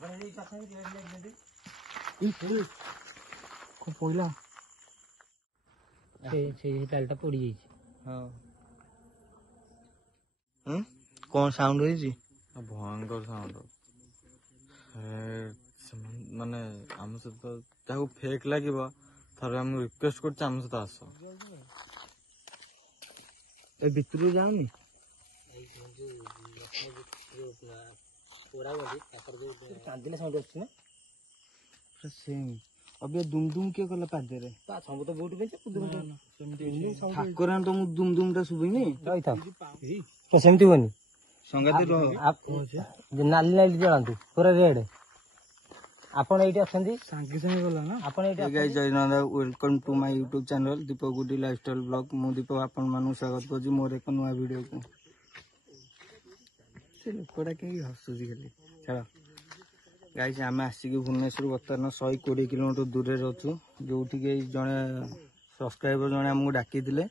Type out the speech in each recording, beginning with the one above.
पड़ा से पड़ी हाँ कौन साउंड होइछि भयंकर साउंड माने आम सहित फेक लगे थर आम रिक्वेस्ट कर आम सहित आस ए भितर जाऊनी अबे दुम दुम किए कला पादे रे सब तो बहुत ठाकुर तो दुम दुम टा शुभनी तो सेमती होनी संगाते नाली नाली जलांतु पूरा रेड आपण एठी अछंती सांगे संगे गला ना आपण एठी गाइस जय नंदा welcome to my YouTube channel Deepak गुडी लाइफस्टाइल ब्लॉग मु दीपक आपण मानु स्वागत करजी मोर एक नया वीडियो को से लोकड़ा के हसुजी खाली चलो गाइस आम आसिक भुवनेश्वर बर्तमान 120 किलोमीटर दूर रे रहछु जोठी के जने सब्सक्राइबर जने हमको डाकी दिले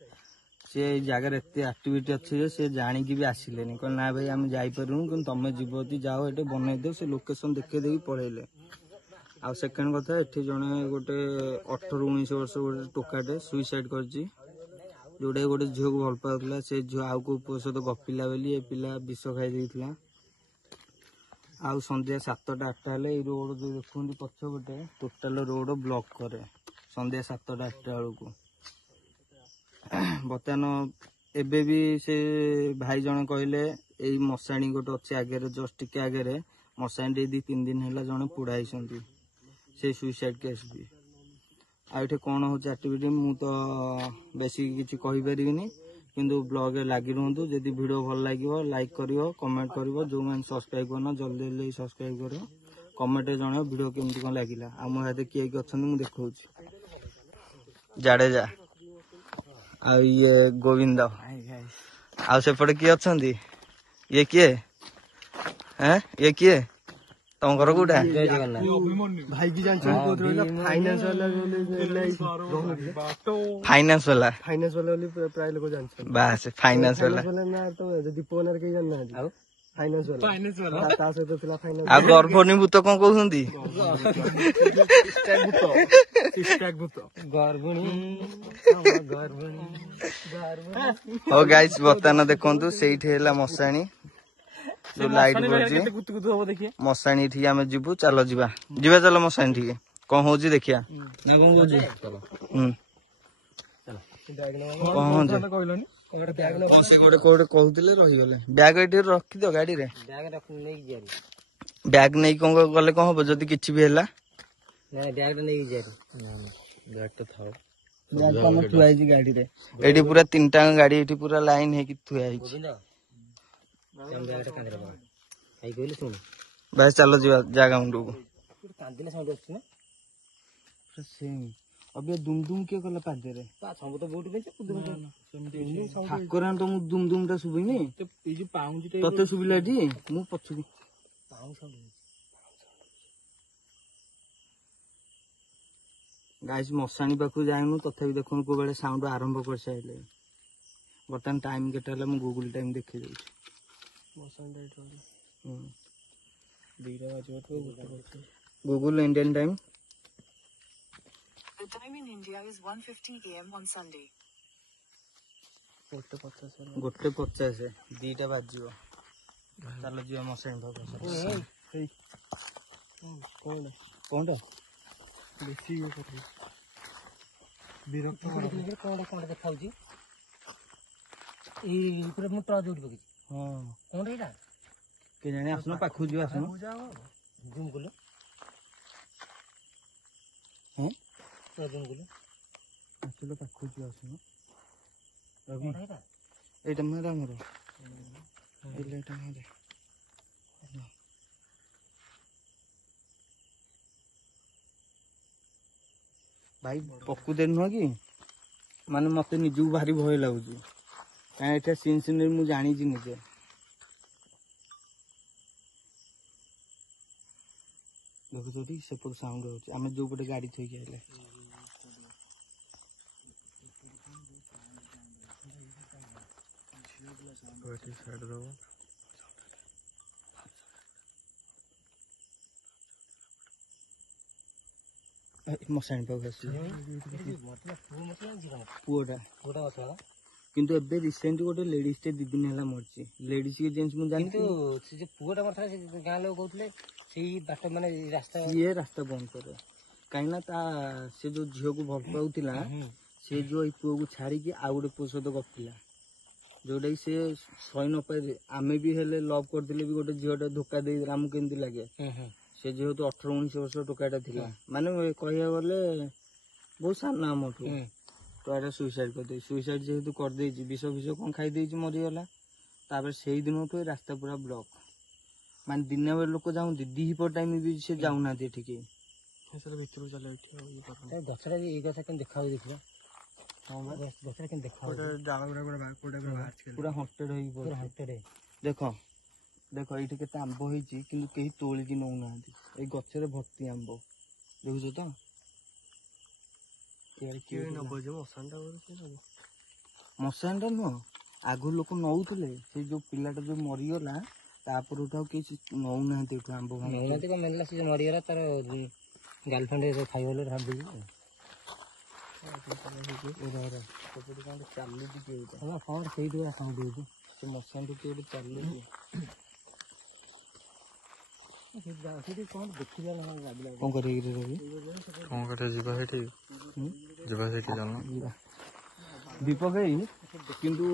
से जगह एत एक्टिविटी अच्छी से जाणी भी आसिले कह ना भाई आम जापरूँ कि तुम जीवती जाओ ये बनई दे से लोकेशन देखे दे पढ़ेले आ सेकेंड कथा ये जड़े गोटे 18-19 वर्ष गोटे टोकाटे सुइसाइड कर जोटा गोटे झील को भल पाला से झील आउ को पुओ सहित गपिला बोली ए पिला विष खाई देता आउ संध्या 7टा 8टा हेले रोड जो देखुं पछपटे टोटाल रोड ब्लॉक करे संध्या 7टा 8टा बेलू बर्तमान एबे भी से भाई जन कहले यही मशाणी गोटे अच्छे आगे जस्ट टिके आगे मशाणी 2-3 दिन है जड़े पोड़ाई से सुइसाइड केस भी आठ कौन हो एक्टिविटी मु तो बेसी किसी कहीपर किंतु ब्लॉग लगी रुहतु जदि वीडियो भल लगे लाइक करियो कमेंट करियो जो मैंने सब्सक्राइब करना जल्दी जल्दी सब्सक्राइब करियो कमेंट जन वीडियो केमती कौन लगिला आ मो हाथ किए अच्छा मुझे देखा जाडेजा आ ये गोविंद आ सेपटे किए अच्छा ये किए हैं ये किए तुम घर कोटा भाई भी फाइनेंस वाला प्राय लोग जानते बस फाइनेंस वाला दीप के जानना फाइनेंस वाला आ गर्भनी भूत कौन कहते गाइस बर्तमान देखु से मशाणी जो लाइट बजी मशाणी ठीक आम जीवु चलो जीवा जीवा चलो मशाणी ठीक कौन हो देखिया कौन हो कहते बैग ये रखी दो गाड़ी बैग नहीं कौन गले कौन हम जदि किसी भी है गाड़ी पूरा 3टा गाड़ी ये पूरा लाइन है भाई चलो जीवा जागा मुंडू को अबे दुम दुम किए कला पादे रे सब तो बहुत ठाकुर तो दुम दुम टा शुभनी तते शुभिला मु पछुकी गाइस मशाणी पाखु जाइनु तथापि देखो को बेले साउंड आरंभ कर साइले बर्तमान टाइम केटा हला मु गूगल टाइम देखि दे Google Indian time The time in India is 1:50 AM on Sunday. 1:50 2टा बाजियो चलो जीवा मशाणी पाखु कौन बेसी विरक्त कौन देखा मोटा जोड़ पकड़ हाँ कौन एटा के जाने आसनो पाखु जो आसनो जूम कलो हैं तो जूम कलो चलो पाखु जो आसनो रवि एटा मेरा मोर एटा मेरे भाई पकुते नुह कि माने मत निजू भारी भय लगुच कहीं सीन सीन मुझे जानी निजे देखुच सेपट साउंड होमें जो पटे गाड़ी थोक आइले ମଶାଣି ପାଖକୁ ଆସିଲେ ପୁଅଟା କିନ୍ତୁ ଏବେ ରିସେଣ୍ଟ ଗୋଟେ ଲେଡିଜଟେ 2 ଦିନ ହେଲା ମରିଛି। ଲେଡିଜ କି ଜେଣ୍ଟସ ମୁଁ ଜାଣିଛି। ସେ ଯୋଉ ପୁଅଟା ମରିଥିଲା ସେ ଗାଁ ଲୋକ କହୁଥିଲେ ସେଇ ବାଟ ମାନେ ରାସ୍ତା ସିଏ ରାସ୍ତା ବନ୍ଦ କରେ କାହିଁକି ନା ସେ ଯୋଉ ଝିଅକୁ ଭଲ ପାଉଥିଲା ସେ ଯୋଉ ଏଇ ପୁଅକୁ ଛାଡିକି ଆଉ ଗୋଟେ ପୁଅ ସହିତ ଗପିଲା ଯୋଉଟା କି ସେ ସହି ନ ପାରି। ଆମେ ବି ହେଲେ ଲଭ୍ କରିଥିଲେ ବି ଗୋଟେ ଝିଅଟା ଧୋକା ଦେଇଦେଲା ଆମକୁ କେମିତି ଲାଗେ। ସେ ଯେହେତୁ 18-19 ବର୍ଷ ଟୋକାଟା ଥିଲା ମାନେ କହିବାକୁ ଗଲେ ବହୁତ ସାନ ଆମଠୁ ତ ଏଇଟା ସୁଇସାଇଡ କରିଦେଇଛି। ସୁଇସାଇଡ ଯେହେତୁ କରିଦେଇଛି ବିଷ କଣ ଖାଇଦେଇଛି ମରିଗଲା। ତାପରେ ସେଇ ଦିନଠୁ ଏ ରାସ୍ତା ପୁରା ବ୍ଲକ ମାନେ ଦିନ ବେଳେ ଲୋକ ଯାଉନ୍ତି ଦିପହର ଟାଇମ ବି ସେ ଯାଉନାହାନ୍ତି ଏଠିକି ଭିତରକୁ ଚାଲେ ଗଛଟା ବି ଏଇ ଗଛ କେମିତି ଦେଖା ହଉଛି ଦେଖିଲ ଗଛଟା କେମିତି ଦେଖା ହଉଛି ପୁରା ହଣ୍ଟେଡ ହେଇକି ପଡୁଛି। ଦେଖ ଦେଖ ଏଇଠି କେତେ ଆମ୍ବ ହେଇଛି କିନ୍ତୁ କେହି ତୋଳିକି ନଉନାହାନ୍ତି। ଏଇ ଗଛରେ ଭର୍ତ୍ତି ଆମ୍ବ ଦେଖୁଛ ତ। ମଶାଣିଟା ନୁହଁ ଆଗରୁ ଲୋକ ନଉଥିଲେ। ସେ ଯୋଉ ପିଲାଟା ଯୋଉ ମରିଗଲା ତାପରଠୁ ଆଉ କେହି ନଉନାହାନ୍ତି ଏଠୁ ଆମ୍ବ ନଉନାହାନ୍ତି କଣ ମିଳିଲା ସେ ମରିଗଲା ତାର ଗାର୍ଲଫ୍ରେଣ୍ଡ ଖାଇବ ବୋଲି ଭାବିକି ଚାଲୁଛି କିଏ କଣ ସେଇଠି ସାଉଣ୍ଡ ହଉଛି ସେ ମଶାଣିଠୁ କିଏ ଗୋଟେ ଚାଲୁଛି କଣ ଦେଖିଲା କଣ କରିକି ରବି କଣ କରିବା ଯିବା ସେଠି ଯିବା ସେଠି ଚାଲ ଦୀପକ ଭାଇ କିନ୍ତୁ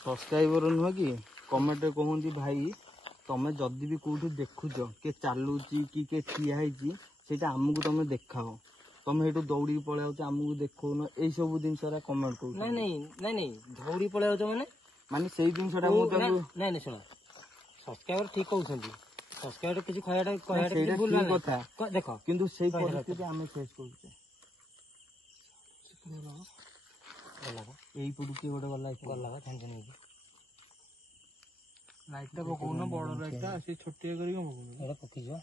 ସବସ୍କ୍ରାଇବର ନୁହଁ କି କମେଣ୍ଟରେ କହୁନ୍ତି ଭାଇ ତମେ ଯଦି ବି କୋଉଠି ଦେଖୁଛ କିଏ ଚାଲୁଛି କି କିଏ ଠିଆ ହେଇଛି ସେଇଟା ଆମକୁ ତମେ ଦେଖାଅ। ତମେ ସେଇଠୁ ଦୌଡ଼ିକି ପଳେଇ ଆଉଛ ଆମକୁ ଦେଖଉନ ଏଇ ସବୁ ଜିନିଷ କମେଣ୍ଟ କରୁଛ। ନାଇଁ ଦୌଡ଼ି ପଳେଇ ଆଉଛ ମାନେ ସେଇ ଜିନିଷଟା ମୁଁ ତାକୁ ନାଇଁ ଶୁଣ ସବସ୍କ୍ରାଇବର ଠିକ କହୁଛନ୍ତି। ସବସ୍କ୍ରାଇବର କିଛି କହିବାଟା କଥା ଦେଖ କିନ୍ତୁ ସେଇ ପରିସ୍ଥିତି ଆମେ ଫେସ୍ କରୁଛେ। ଏଇପଟୁ କିଏ ଗୋଟେ ଗଲା ଟେନସନ ହେଇକି ଲାଇଟଟା ପକଉନ ବଡ ଲାଇଟଟା ସେ ଛୋଟିଆ କରିକି ପକଉନ ଏଇଟା ପକେଇଯିବ।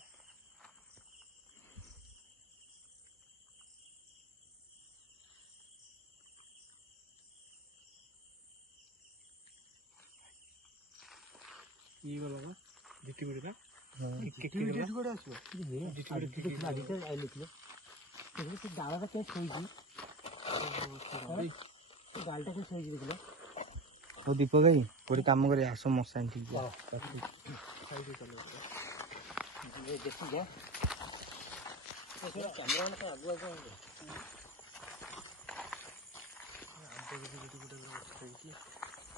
ଇଏ ଗଲା ବା ଜିଟି ଗୁଡିକା ଡାଳଟା କେମିତି ଶୋଇଛି ଡାଳଟା କେମିତି ଶୋଇଛି ଦେଖିଲ। ହଉ ଦୀପକ ଭାଇ ଗୋଟେ କାମ କରିବା ଆସ ମଶାଣି ଠିକ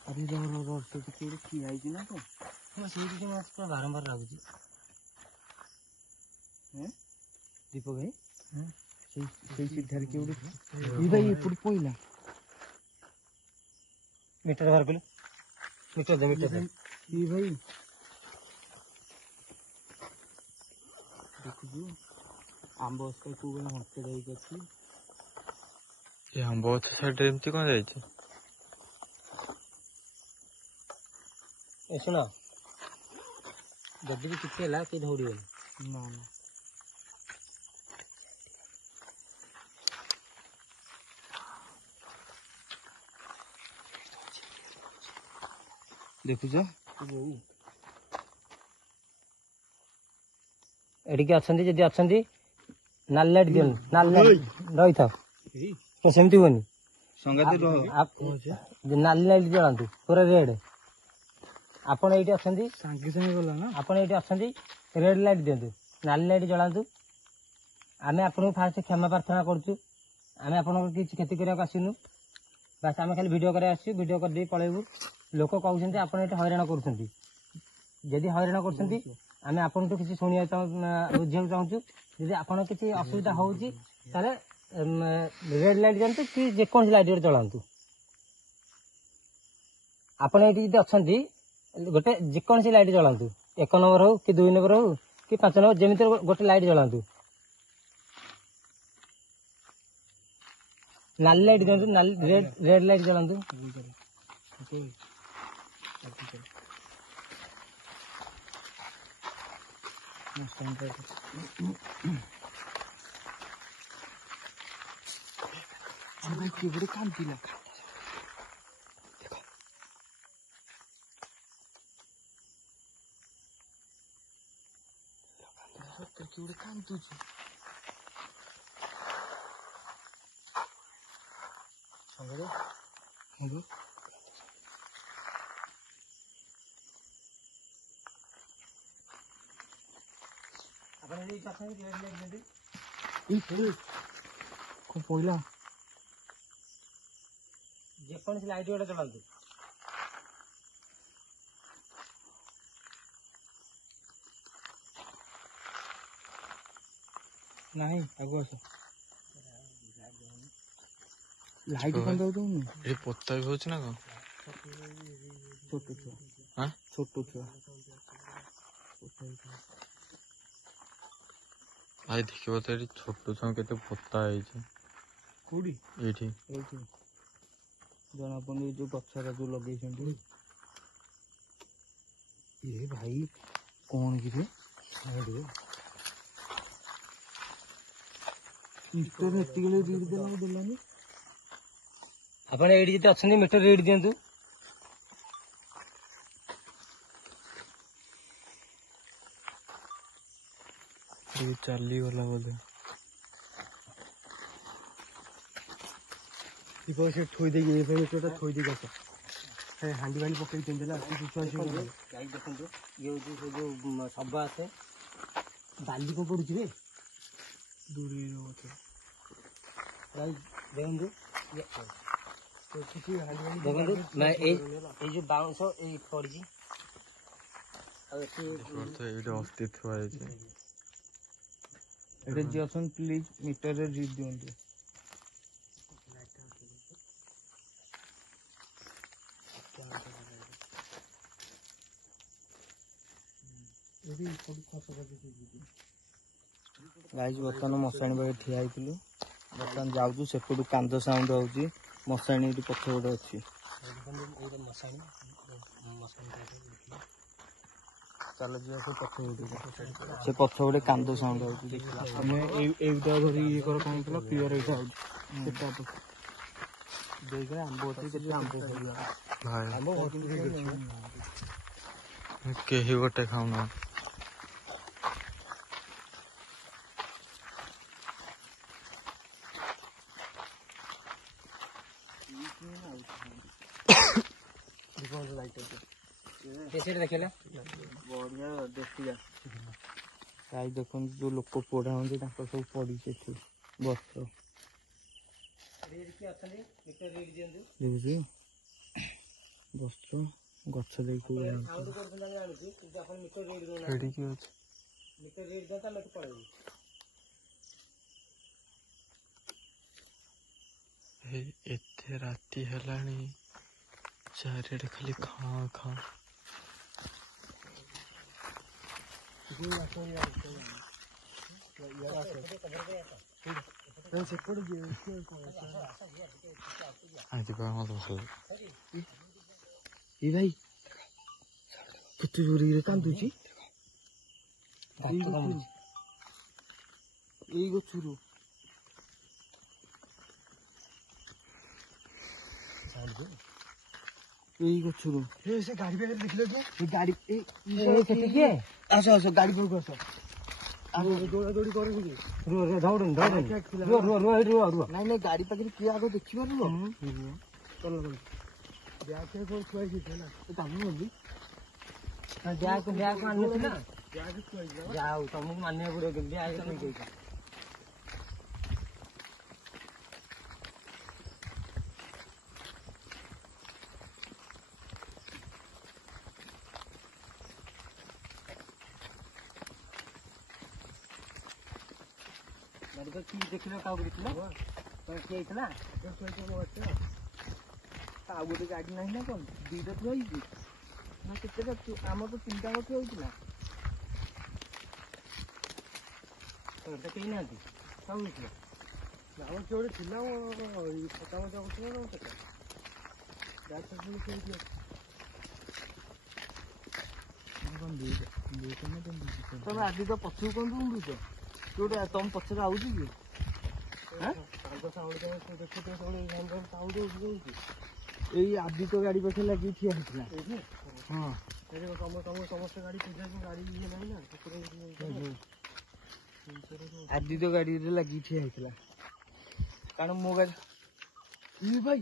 ଆରେ ସେଠି କିଏ ଠିଆ ହେଇଛି ନା ତ ସେଇଠି ବାରମ୍ବାର ଲାଗୁଛି। ଦୀପକ ଭାଇ ସେଇ ସିଧାରେ କିଏ ଗୋଟେ ଭାଇ ଏପଟେ ପଇଲା ମିଟର ବାହାର କଲୁ ମିଟର ଭାଇ ଦେଖୁଛୁ ଆମ୍ବ ଗଛ କୋଉ ଭଳିଆ ହଣ୍ଟେଡ ହେଇକି ଅଛି। ଏ ଆମ୍ବ ଗଛ ସାଇଡରେ ଏମିତି କଣ ଯାଇଛି? ଶୁଣ ଯଦି ବି କିଛି ହେଲା କିଏ ଦୌଡ଼ିବନି। ନା ଦେଖୁଛ ଏଠିକି ଅଛନ୍ତି ଯଦି ଅଛନ୍ତି ନାଲି ଲାଇଟ୍ ଦିଅନ୍ତୁ ନାଲି ଲାଇଟ୍ ରହିଥାଉ ସେମିତି ହୁଅନି ନାଲି ଲାଇଟ୍ ଜଳାନ୍ତୁ ପୁରା ରେଡ୍। ଆପଣ ଏଇଠି ଅଛନ୍ତି ସାଙ୍ଗେ ସାଙ୍ଗେ ଗଲା ନା ଆପଣ ଏଇଠି ଅଛନ୍ତି ରେଡ୍ ଲାଇଟ୍ ଦିଅନ୍ତୁ ନାଲି ଲାଇଟ୍ ଜଳାନ୍ତୁ। ଆମେ ଆପଣଙ୍କୁ ଫାଷ୍ଟ କ୍ଷମା ପ୍ରାର୍ଥନା କରୁଛୁ। ଆମେ ଆପଣଙ୍କର କିଛି କ୍ଷତି କରିବାକୁ ଆସିନୁ ବାସ୍ ଆମେ ଖାଲି ଭିଡ଼ିଓ କରିବାକୁ ଆସିଛୁ ଭିଡ଼ିଓ କରିଦେଇ ପଳେଇବୁ। ଲୋକ କହୁଛନ୍ତି ଆପଣ ଏଠି ହଇରାଣ କରୁଛନ୍ତି। ଯଦି ହଇରାଣ କରୁଛନ୍ତି ଆମେ ଆପଣଙ୍କଠୁ କିଛି ଶୁଣିବାକୁ ବୁଝିବାକୁ ଚାହୁଁଛୁ। ଯଦି ଆପଣଙ୍କ କିଛି ଅସୁବିଧା ହେଉଛି ତାହେଲେ ରେଡ୍ ଲାଇଟ୍ ଦିଅନ୍ତୁ କି ଯେକୌଣସି ଲାଇଟ୍ ଗୋଟେ ଜଳାନ୍ତୁ। ଆପଣ ଏଇଠି ଯଦି ଅଛନ୍ତି ଗୋଟେ ଯେକୌଣସି ଲାଇଟ୍ ଜଳାନ୍ତୁ 1 ନମ୍ବର ହଉ କି 2 ନମ୍ବର ହଉ କି 5 ନମ୍ବର ଯେମିତି ଗୋଟେ ଲାଇଟ୍ ଜଳାନ୍ତୁ। ନାଲି ଲାଇଟ୍ ଦିଅନ୍ତୁ ରେଡ୍ ଲାଇଟ୍ ଜଳାନ୍ତୁ। କିଏ ଗୋଟେ କାନ୍ଦିଲା କିଏ ଗୋଟେ କାନ୍ଦୁଛି ଆପଣ ଏଇ ପାଖରେ ରେଡ୍ ଲାଇଟ୍ ଦିଅନ୍ତୁ। କଣ ପଇଲା? ଯେକୌଣସି ଲାଇଟ୍ ଗୋଟେ ଚଳାନ୍ତୁ। ନାହିଁ ଆଗୁ ଆସ। ଲାଇଟ୍ କଣ ଦଉନି? ଏଠି ପୋତା ବି ହଉଛି ନା କଣ? ଛୋଟ ଛୁଆ। ଆଁ? ଛୋଟ ଛୁଆ। ଭାଇ ଦେଖିବ ତ ଏଠି ଛୋଟ ଛୁଆ କେତେ ପୋତା ହେଇଛି। କୋଉଠି? ଏଇଠି ଏଇଠି ଜଣା ପଡୁନି ଏଇ ଯୋଉ ଗଛରା ଯୋଉ ଲଗେଇଛନ୍ତି। ଏ ଭାଇ କଣ କିରେ? ମିଟର ଏତିକି ରିଡ୍ ଦେଲାନି। ଆପଣ ଏଇଠି ଯଦି ଅଛନ୍ତି ମିଟର ରିଡ୍ ଦିଅନ୍ତୁ। ଚାଲିଗଲା ବୋଧେ। ସେ ଥୋଇ ଦେଇକି ମିଟରଟା ଥୋଇ ଦେଇକି ଆସ। ହାଣ୍ଡି ଫାଣ୍ଡି ପକେଇ ଦେଲା। ଗାଈ ଦେଖନ୍ତୁ ଇଏ ହଉଛି ସେ ଯୋଉ ଶବ ଆସେ ବାଲି କଣ ପଡୁଛି ରେ ଗାଈ ଦେଖନ୍ତୁ ଦେଖନ୍ତୁ ଏଇ ଯୋଉ ବାଉଁଶ ଏଇ ପଡିଛି ଆଉ ଏଠି ଏଇଠି ଅସ୍ତିତ୍ୱ ହେଇଛି। ଏଠି ଯିଏ ଅଛନ୍ତି ପ୍ଲିଜ ମିଟରରେ ରିଡ୍ ଦିଅନ୍ତୁ। ଗାଈ ବର୍ତ୍ତମାନ ମଶାଣି ପାଖରେ ଠିଆ ହେଇଥିଲୁ। ବର୍ତ୍ତମାନ ଯାଉଛୁ ସେପଟୁ କାନ୍ଦ ସାଉଣ୍ଡ ହଉଛି। ମଶାଣି ଏଠି ପଛ ଗୋଟେ ଅଛି। ଚାଲ ଯିବା ସେ ପଛ ଗୋଟେ। ସେ ପଛ ଗୋଟେ କାନ୍ଦ ସାଉଣ୍ଡ ହଉଛି। ଦେଖିବା ଆମେ ଏଇଟା ଧରି ଇଏ କର କାହିଁକି ନା ପିଓର ଏଇଟା ହଉଛି। ଦେଖ ଆମ୍ବ ଅଛି କେତେ ଆମ୍ବ ଖାଇବା। ଭାଇ ଆମ୍ବ କେହି ଗୋଟେ ଖାଉନା। ବଢିଆ ଦେଖିଲା ଗାଈ ଦେଖନ୍ତୁ ଯୋଉ ଲୋକ ପୋଢା ହୁଅନ୍ତି ତାଙ୍କର ସବୁ ପଡିଛି ଏଠି ବସ୍ତ୍ର। ଦେଖୁଛୁ ବସ୍ତ୍ର ଗଛ ଦେଇକି ସେଠି କି ଅଛି? ଏତେ ରାତି ହେଲାଣି ଚାରିଆଡେ ଖାଲି ଖାଁ ଖାଁ। ଆଜି ପାଇଁ ମତେ ଭଲ ଏ ଭାଇ କେତେ ଜୋରରେ କାନ୍ଦୁଛି। ଏଇ ଗଛରୁ ସେ ଗାଡି ପାଖରେ ଦେଖିଲ କି ଗାଡି ଆସ ଆସ ଗାଡି ପାଖକୁ ଆସ। ଦୌଡ଼ା ଦୌଡ଼ି କରୁଛୁ କି? ନାଇଁ ନାଇଁ ଗାଡି ପାଖରେ କିଏ ଆଗ ଦେଖିପାରୁନ। ଯାଉ ତମକୁ ମାନିବାକୁ ପଡିବ କେମିତି ଦେଖିଲ କାହାକୁ ଦେଖିଲ କିଏ ହେଇଥିଲା ଆଉ ଗୋଟେ ଗାଡି ନାହିଁ ନା କଣ? ଦିଟା ଥୁଆ ହେଇଛି ନା କେତେଟା? ଆମର ତ ତିନିଟା ଥୁଆ ହେଇଥିଲା। କେହି ନାହାନ୍ତି କାହାକୁ ଦେଖିଲ? ଆମର କିଏ ଗୋଟେ ଥିଲା ପଚା ମଜା କରୁଥିଲା ନା ସେଟା ତମେ ଆଜି ତ ପଛକୁ କଣ ବୁଲୁଛ? ଯୋଉଟା ତମ ପଛରେ ଆଉଛି କି? ଏଇ ଆଦିତ୍ୟ ଗାଡି ପାଖରେ ଲାଗିକି ଠିଆ ହେଇଥିଲା। ହଁ ସମସ୍ତେ ଗାଡି ଗାଡି ଇଏ ନାହିଁ ନା ଆଦିତ୍ୟ ଗାଡିରେ ଲାଗିକି ଠିଆ ହେଇଥିଲା। କାରଣ ମୋ ଗାଡି ଭାଇ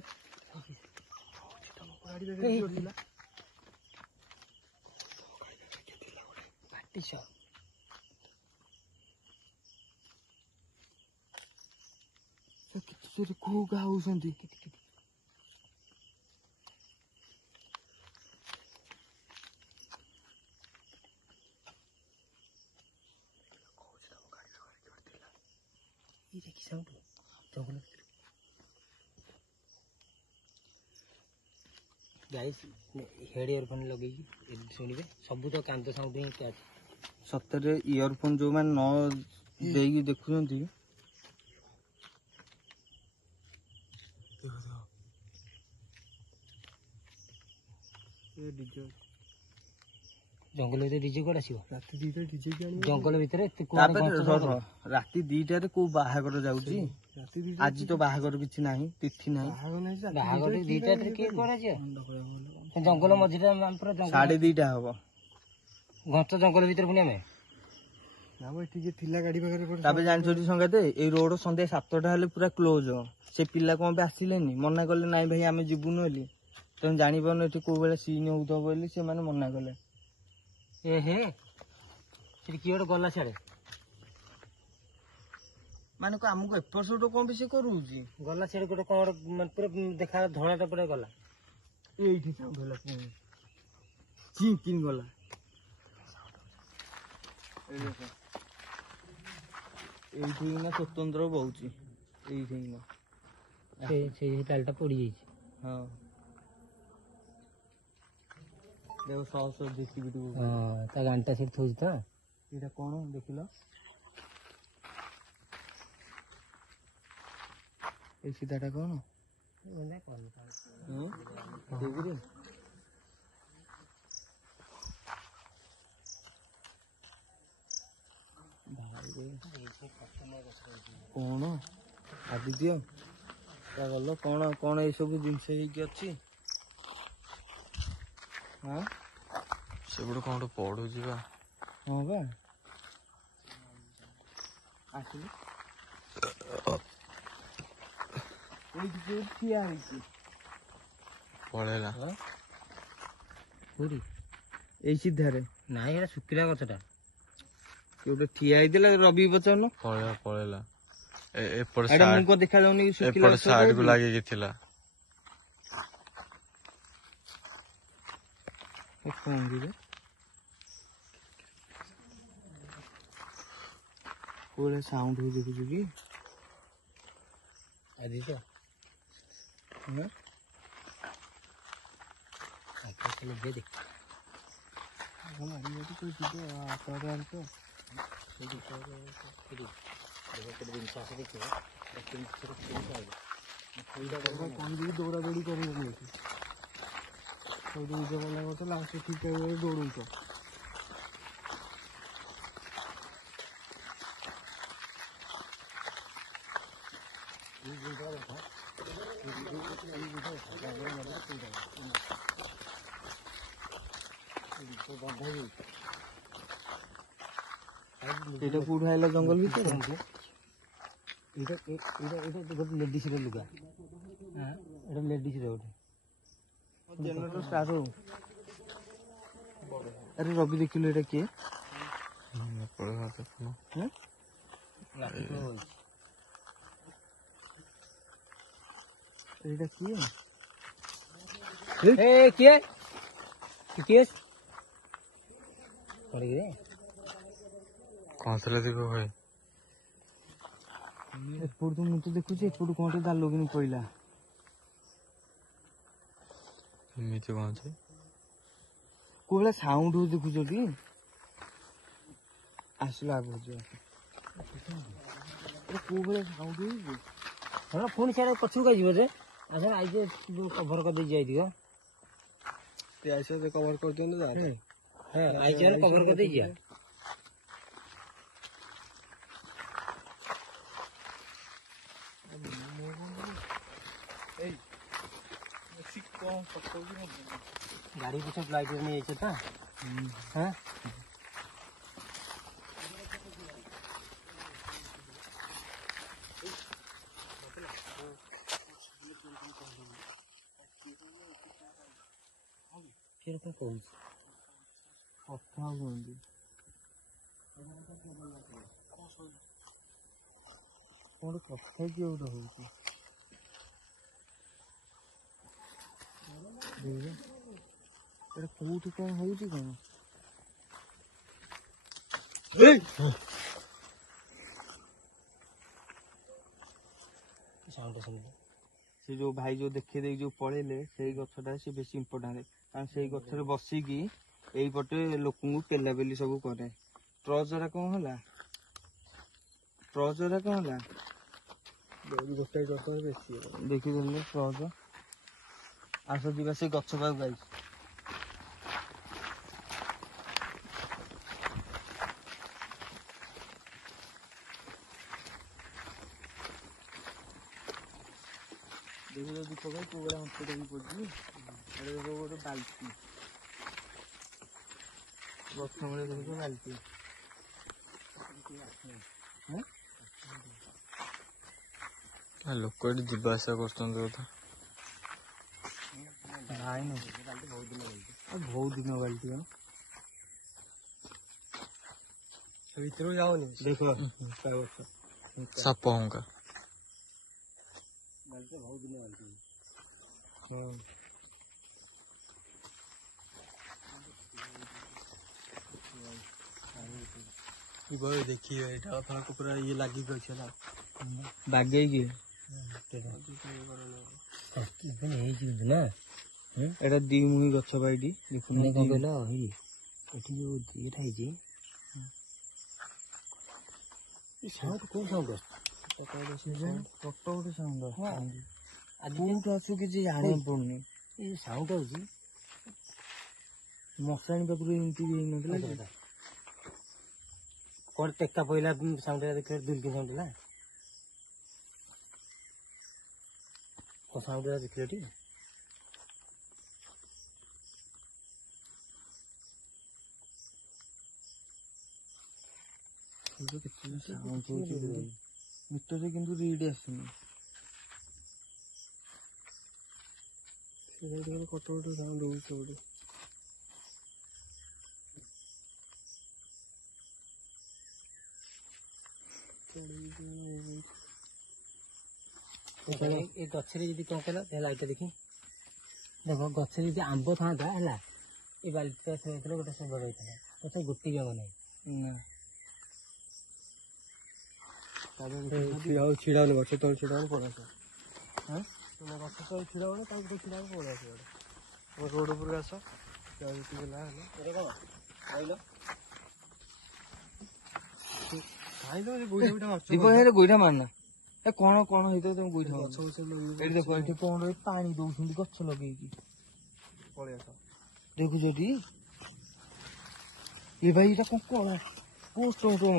କୋଉ ଗାଁ ହଉଛନ୍ତି ଗାଇସ୍ ହେଡ୍ ଇୟରଫୋନ୍ ଲଗେଇକି ଶୁଣିବେ ସବୁ ତ କାନ୍ଦ ସାଉଣ୍ଡ ହିଁ କ୍ୟାଚ୍। ସତରେ ଇୟରଫୋନ୍ ଯୋଉମାନେ ନ ଦେଇକି ଦେଖୁଛନ୍ତି ଜଙ୍ଗଲ ଭିତରେ ଡିଜେ କୁଆଡେ ଆସିବ? ରାତି 2ଟା ଡିଜେ ଜଙ୍ଗଲ ଭିତରେ ରାତି 2ଟାରେ କୋଉ ବାହାଘର ଯାଉଛି ଆଜି ତ ବାହାଘର କିଛି ନାହିଁ ତିଥି ନାହିଁ ବାହାଘର 2ଟାରେ କିଏ କୁଆଡେ ଆସିବ? ଜଙ୍ଗଲ ମଝିରେ ଆମେ ପୁରା ଜଙ୍ଗଲ 2:30 ହବ ଘଞ୍ଚ ଜଙ୍ଗଲ ଭିତରେ ପୁଣି ଆମେ ଥିଲା ଗାଡି ପାଖରେ ତାପରେ ଜାଣିଛନ୍ତି ସଙ୍ଗାତେ ଏଇ ରୋଡ ସନ୍ଧ୍ୟା 7ଟା ହେଲେ ପୁରା କ୍ଲୋଜ ସେ ପିଲା କଣ ପାଇଁ ଆସିଲେନି ମନା କଲେ ନାଇଁ ଭାଇ ଆମେ ଯିବୁନୁ ବୋଲି ତମେ ଜାଣିପାରୁନ ଏଠି କୋଉ ବେଳେ ସିନ୍ ହଉଥିବ ବୋଲି ସେମାନେ ମନା କଲେ ଏ ହେ ସେଠି କିଏ ଗୋଟେ ଗଲା ସିଆଡେ ମାନେ ଆମକୁ ଏପଟ ସେପଟ କଣ ବେଶୀ କରୁଛି ଗଲା ସିଆଡେ ଗୋଟେ କଣ ଗୋଟେ ମାନେ ପୁରା ଦେଖା ଧଳାଟା ପୁରା ଗଲା ଏଇଠି ସାଉଣ୍ଡ ହେଲା ଚିଙ୍କିନ୍ ଗଲା ଏଇଠି ନା ସ୍ୱତନ୍ତ୍ର ବହୁଛି ଏଇଠି ନା ସେଇ ଟାଲଟା ପଡିଯାଇଛି। ହଁ ଦେଖ ସହ ଦେଖିବି ତା ଗାଣ୍ଟା ସେଠି ଥୋଇଛି ତ ଏଇଟା କଣ ଦେଖିଲ ଏଇ ସିଧାଟା କଣ କଣ ଆଦିତ୍ୟ ଗଲ କଣ କଣ ଏଇସବୁ ଜିନିଷ ହେଇକି ଅଛି ହଁ ସେପଟେ କଣ ଗୋଟେ ପଢୁଛି ବା ହଁ ବା ଆସିଲି ଏଇଠି ଠିଆ ହେଇଛି ପଳେଇଲା କୋଉଠି ଏଇ ସିଧାରେ ନାଇଁ ଏଟା ଶୁଖିଲା ଗଛଟା ଗୋଟେ ଠିଆ ହେଇଥିଲା ରବି ପଚାରୁନ ପଳେଇଲା ଏପଟ ଏଇଟା ମୁଁ କଣ ଦେଖାଯାଉନି କି ଶୁଖିଲା ଏପଟ ସାଇଡ କୁ ଲାଗିକି ଥିଲା କଣ କିରେ କୋଉଭଳିଆ ସାଉଣ୍ଡ ହଉଛି ଦେଖୁଛୁ କି ଆଦିତ୍ୟ ଦୌଡ଼ା ଦୌଡ଼ି କରିବନି ସବୁ ନିଜ ମନା କରୁଛ ଲାଷ୍ଟ ଠିକ ଟାଇମରେ ଦୌଡୁଛ ଏଇଟା କୋଉଠୁ ଆଇଲା ଜଙ୍ଗଲ ଭିତରେ ଏଇଟା ଗୋଟେ ଲେଡିସର ଲୁଗା ଏଇଟା ଲେଡିସର ଗୋଟେ ଜେନେରେଟର ଷ୍ଟାର୍ଟ ହଉ ଆରେ ରବି ଦେଖିଲୁ ଏଇଟା କିଏ ଏଇଟା କିଏ କିଏ କିଏ କଣ ଥିଲା ଦେଖିବ ଭାଇ ଏପଟୁ ତ ମୁଁ ତ ଦେଖୁଛି ଏପଟୁ କଣ ଟିକେ ଦାଲୋକିନି ପଇଲା ଏମିତି କଣ ଅଛି କୋଉ ଭଳିଆ ସାଉଣ୍ଡ ହଉଛି ଦେଖୁଛ କି ଆସିଲା ଆଗକୁ କୋଉ ଭଳିଆ ସାଉଣ୍ଡ ହଉଛି ପୁଣି ସିଆଡେ ପଛକୁ ଯିବ ଯେ ଆଚ୍ଛା ଆଇजे କଭର କରିଦେଇ ଯାଇଥିବ କଭର କରିଦିଅନ୍ତୁ ଆଇजे କଭର କରିଦେଇ ଯିବା गाड़ी पीछे लाइट नहीं है था हाँ ସେ କଣ କହୁଛି କଥା କୁହନ୍ତି କଣ କଥା କିଏ ଗୋଟେ ହଉଛି ଏଟା କୋଉଠି କଣ ହଉଛି କଣ ସାଉଣ୍ଡ ଶୁଣିଲେ ସେ ଯୋଉ ଭାଇ ଯୋଉ ଦେଖେଇ ଦେଇକି ଯୋଉ ପଳେଇଲେ ସେଇ ଗଛଟା ସେ ବେଶୀ ଇମ୍ପୋର୍ଟାଣ୍ଟ କାରଣ ସେଇ ଗଛରେ ବସିକି ଏଇପଟେ ଲୋକଙ୍କୁ ପେଲାପେଲି ସବୁ କରେ ଟ୍ରଚରା କଣ ହେଲା ଗୋଟାଏ ଗଛରେ ବେଶୀ ଦେଖିଦେଲେ ଟ୍ରଚ ଆସ ଯିବା ସେ ଗଛ ପାଖକୁ ଗାଇଛି देखो दीपक भाई कोगड़ा हॉस्पिटल पड़ी अरे देखो गोटे बाल्टी गछ मूले देखो बाल्टी लोक एଠି ଯିବା ଆସିବା କରୁଛନ୍ତି ବୋଧେ बहुत दिन बाल्टी ଭିତରକୁ ଯାଉନି देखो ସାପ ହଙ୍କା ବହୁତ ଦିନ ବାଲ୍ଟି ଦେଖିବେ ଏଇଟା ଫାଙ୍କ ପୁରା ଇଏ ଲାଗିକି ଅଛି ହେଲା ବାଗେଇକି ହେଇଛି ନା ଏଟା ଦି ମୁହିଁ ଗଛ ବାଇଟି କଣ କହିଲ ଏଠି ଯୋଉ ଇଏଟା ହେଇଛି ସାଉଣ୍ଡ କୋଉ ସାଉଣ୍ଡ ଗୋଟେ ସାଉଣ୍ଡ କୋଉଠୁ ଆସୁ କିଛି ଜାଣିବାକୁ ପଡୁନି ଏଇ ସାଉଣ୍ଡ ହଉଛି ମଶାଣି ପାଖରୁ ଏମିତି ବି ହେଇନଥିଲା କଣ ଟେକା ପଇଲା ସାଉଣ୍ଡ ଦେଖିଲେ ଦୁଲକି ସାଉଣ୍ଡ ନା କଣ ସାଉଣ୍ଡ ଦେଖିଲେ ଟି ମିଟରରେ କିନ୍ତୁ ରିଡ୍ ଆସୁନି କଟ ଗୋଟେ ସାଉଣ୍ଡ ହଉଛି ସବୁଠି ଏ ଗଛରେ ଯଦି କଣ କଲା ଲାଇଟ୍ ଦେଖି ଦେଖ ଗଛରେ ଯଦି ଆମ୍ବ ଥାନ୍ତା ହେଲା ଏ ବାଲ୍ଟିଟା ଶୋଇଥିଲେ ଗୋଟେ ସୁନ୍ଦର ହେଇଥିଲା ଗଛ ଗୋଟି ଜମ ନାହିଁ ଛିଡ଼ା ହଉନି ଗଛ ତଳେ ଛିଡ଼ା ହଉନି ପଳେଇ ଆସିବ ଗଛ ତଳେ ଛିଡ଼ା ହଉନି ତାକୁ ଛିଡ଼ା ହଉନି ପଳେଇ ଆସିବ ରୋଡ଼ ଉପରକୁ ଆସ ଗୋଇଠା ମାରନା ଏ କଣ କଣ ହେଇଥିବ ତମେ ଗୋଇଠା ଏଠି ଦେଖ ଏଠି କଣ ପାଣି ଦଉଛନ୍ତି ଗଛ ଲଗେଇକି ପଳେଇ ଆସ ଦେଖୁଛ ଏଠି ଏ ଭାଇ ଏଇଟା କଣ କଳା ପୋଷ୍ଟମର୍ଟମ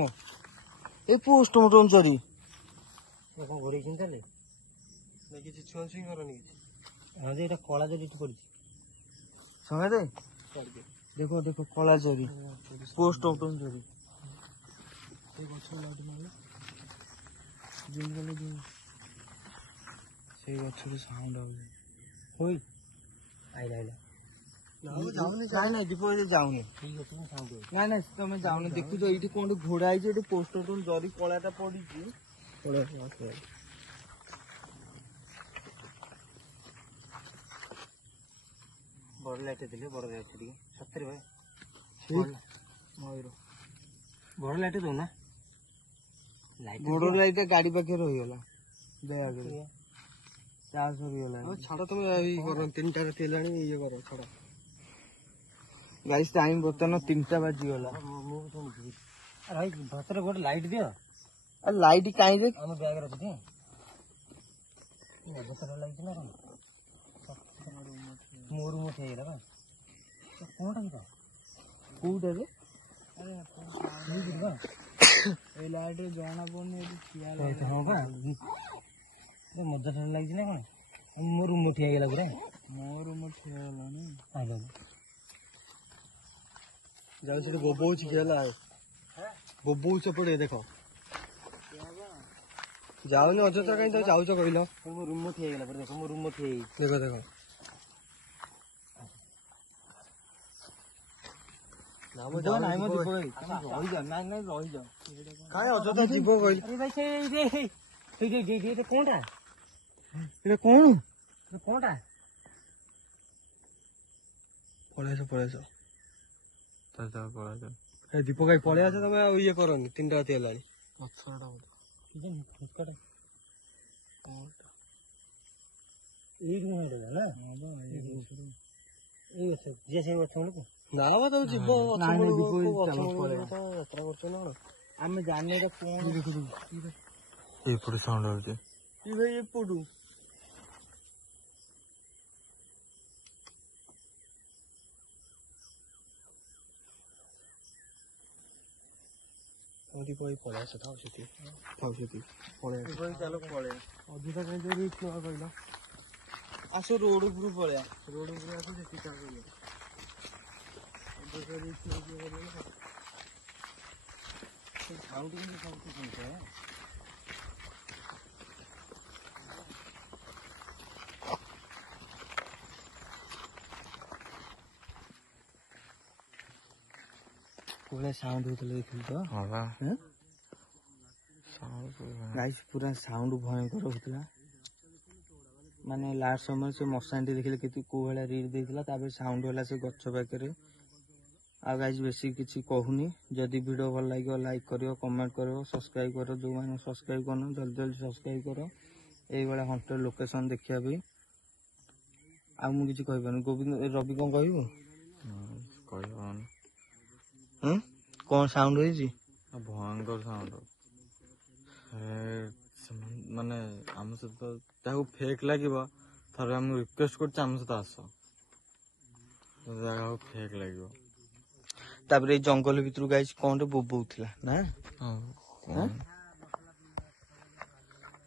ଏ ପୋଷ୍ଟମର୍ଟମ ଚରି କଣ ଘୋରେଇଛନ୍ତି ତାହେଲେ କିଛି ଛୁଆ ଛୁଇଁ କରନି କିଛି ହଁ ଯେ ଏଇଟା କଳା ଜରି ଏଠି ପଡିଛି ସମୟରେ ଦେଖ ଦେଖ କଳା ଚରି ପୋଷ୍ଟମର୍ଟମ ଚରି ସେ ଗଛ ଲାଇଟ୍ ମାରିଲା ସେଇ ଗଛରେ ସାଉଣ୍ଡ ହଉଛି ହୋଇ ଆଇଲା ଆଇଲା ନାଇଁ ନାଇଁ ଦୀପ ଯାଉନି ଠିକ ଅଛି ମୁଁ ସାଉଣ୍ଡ ହଉଛି ନାଇଁ ନାଇଁ ତମେ ଯାଉନି ଦେଖୁଛ ଏଇଠି କୋଉଠି ଘୋଡା ହେଇଛି ଏଠି ପୋଷ୍ଟମର୍ଟମ ଜରି କଳାଟା ପଡିଛି ପଳେଇ ଆସିବ ବଡ ଲାଇଟ୍ ଦେଲେ ବଡ ଲାଇଟ୍ ଟିକେ ସତରେ ଭାଇ ମୟୂର ବଡ ଲାଇଟ୍ ଦଉନା ଗୋଡ ଲାଇଟ୍ ଗାଡି ପାଖରେ ରହିଗଲା ଚାର୍ଜ ସରିଗଲା ଛାଡ ତମେ ଇଏ କର 3ଟା ରାତି ହେଲାଣି ଇଏ କର ଛାଡ ଗାଇସ୍ ଟାଇମ୍ ବର୍ତ୍ତମାନ 3ଟା ବାଜିଗଲା ମୁଁ ଶୁଣୁଛି ଭାଇ ଭାତରେ ଗୋଟେ ଲାଇଟ୍ ଦିଅ ଲାଇଟ୍ କାହିଁକି ଆମ ବ୍ୟାଗ୍ ରଖିଛି ଲାଗିଛି ନା କଣ ମୋ ରୁମ୍ ହେଇଗଲା ବା କଣଟା କି କୋଉଟା ରେ ଏଇ ଲାଇଟ୍ ଜଣା ପଡୁନି ହଁ ବା ମଜା ଥଣ୍ଡା ଲାଗିଛି ନା କଣ ମୋ ରୁମ୍ ଠିଆ ହେଇଗଲା ପୁରା ମୋ ରୁମ୍ ଠିଆ ହେଲାନି ଯାଉ ସେଠି ବୋବଉଛି କି ହେଲା ବୋବଉଛି ସେପଟେ ଦେଖ ଯାଉନି ଅଯଥା କାହିଁ ତମେ ଯାଉଛ କହିଲ ମୋ ରୁମ୍ ଠିଆ ହେଇଗଲା ପୁରା ଦେଖ ମୋ ରୁମ୍ ଠିଆ ହେଇଛି ଦେଖ ଦେଖ ନାଇଁ ମ ଦୀପକ ଭାଇ ରହିଯାଅ। ନାଇଁ ରହିଯାଅ। କାଇଁ ଅଯଥା ଯିବ କହିଲେ? ଆରେ ଭାଇ ସେଇଟା କଣଟା? ଏଇଟା କଣ? କଣଟା? ପଳେଇ ଆସ। ପଳେଇ ଦୀପକ ଭାଇ ପଳେଇ ଆସ, ତମେ ଆଉ ଇଏ କରନି, 3ଟା ରାତି ହେଲାଣି। ନା ବା ତମେ ଯିବ ଯାତ୍ରା କରୁଛ ନା କଣ? ଆମେ ଜାଣିନେ ଏଇଟା କଣ। ଏପଟେ ସାଉଣ୍ଡ ହଉଛି। କି ଭାଇ ଏପଟୁ ଦୀପକ ଭାଇ ପଳେଇ ଆସ, ଥାଉ ସେଠି ପଳେଇ ଆସ। ଭାଇ ଚାଲ ପଳେଇବା। ଅଯଥା କାହିଁ ରିସ୍କ ନବା କହିଲ? ଆସ ରୋଡ ଉପରୁ ପଳେଇବା। ରୋଡ ଉପରୁ ଆସ ସେଠି ଚାଲ। ସାଉଣ୍ଡ କିନ୍ତୁ ସବୁଠୁ ଶୁଣୁଛ। କୋଉଭଳିଆ ସାଉଣ୍ଡ ହଉଥିଲା ଦେଖିଲୁ ତ? ହଁ ବା। ଗାଇସ୍ ପୁରା ସାଉଣ୍ଡ ଭୟଙ୍କର ହଉଥିଲା। ମାନେ ଲାଷ୍ଟ ସମୟରେ ସେ ମଶାଣୀଟି ଦେଖିଲେ କେତେ କୋଉ ଭଳିଆ ରିଡ୍ ଦେଇଥିଲା। ତାପରେ ସାଉଣ୍ଡ ହେଲା ସେ ଗଛ ପାଖରେ। ଆଉ ଗାଇସ୍ ବେଶୀ କିଛି କହୁନି। ଯଦି ଭିଡ଼ିଓ ଭଲ ଲାଗିବ ଲାଇକ୍ କରିବ, କମେଣ୍ଟ କରିବ, ସବସ୍କ୍ରାଇବ କର। ଯୋଉମାନେ ସବସ୍କ୍ରାଇବ କରିନ ଜଲ୍ଦି ସବସ୍କ୍ରାଇବ କର ଏଇଭଳିଆ ହଣ୍ଟେଡ୍ ଲୋକେସନ ଦେଖିବା ପାଇଁ। ଆଉ ମୁଁ କିଛି କହିପାରୁନି। ରବି କଣ କହିବୁ? କହିହବନି। କଣ ସାଉଣ୍ଡ ହେଇଛି? ଭୟଙ୍କର ସାଉଣ୍ଡ। ମାନେ ଆମ ସହିତ ତାକୁ ଫେକ୍ ଲାଗିବ। ଥରେ ଆମକୁ ରିକ୍ୱେଷ୍ଟ କରୁଛି ଆମ ସହିତ ଆସ, ଜାଗାକୁ ଫେକ୍ ଲାଗିବ। ତାପରେ ଏଇ ଜଙ୍ଗଲ ଭିତରୁ ଗାଇଛି କଣଟେ ବୋବଉଥିଲା ନା?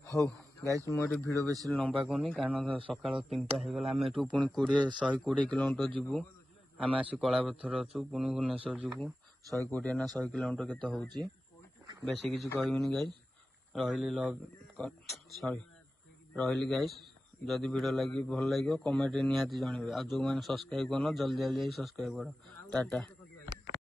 ହଉ ଗାଇସ୍ ମୁଁ ଏଠି ଭିଡ଼ିଓ ବେଶୀ ଲମ୍ବା କରୁନି, କାରଣ ସକାଳ 3ଟା ହେଇଗଲା। ଆମେ ଏଠୁ ପୁଣି 120 କିଲୋମିଟର ଯିବୁ। ଆମେ ଆସି କଳାପଥର ଅଛୁ, ପୁଣି ଭୁବନେଶ୍ୱର ଯିବୁ। 120 ନା 100 କିଲୋମିଟର କେତେ ହଉଛି। ବେଶୀ କିଛି କହିବିନି ଗାଇସ୍। ରହିଲି ଗାଇସ୍। ଯଦି ଭିଡ଼ିଓ ଭଲ ଲାଗିବ କମେଣ୍ଟରେ ନିହାତି ଜଣେଇବେ। ଆଉ ଯୋଉମାନେ ସବସ୍କ୍ରାଇବ କରିନ ଜଲ୍ଦି ଯାଇ ସବସ୍କ୍ରାଇବ କର। ଟାଟା।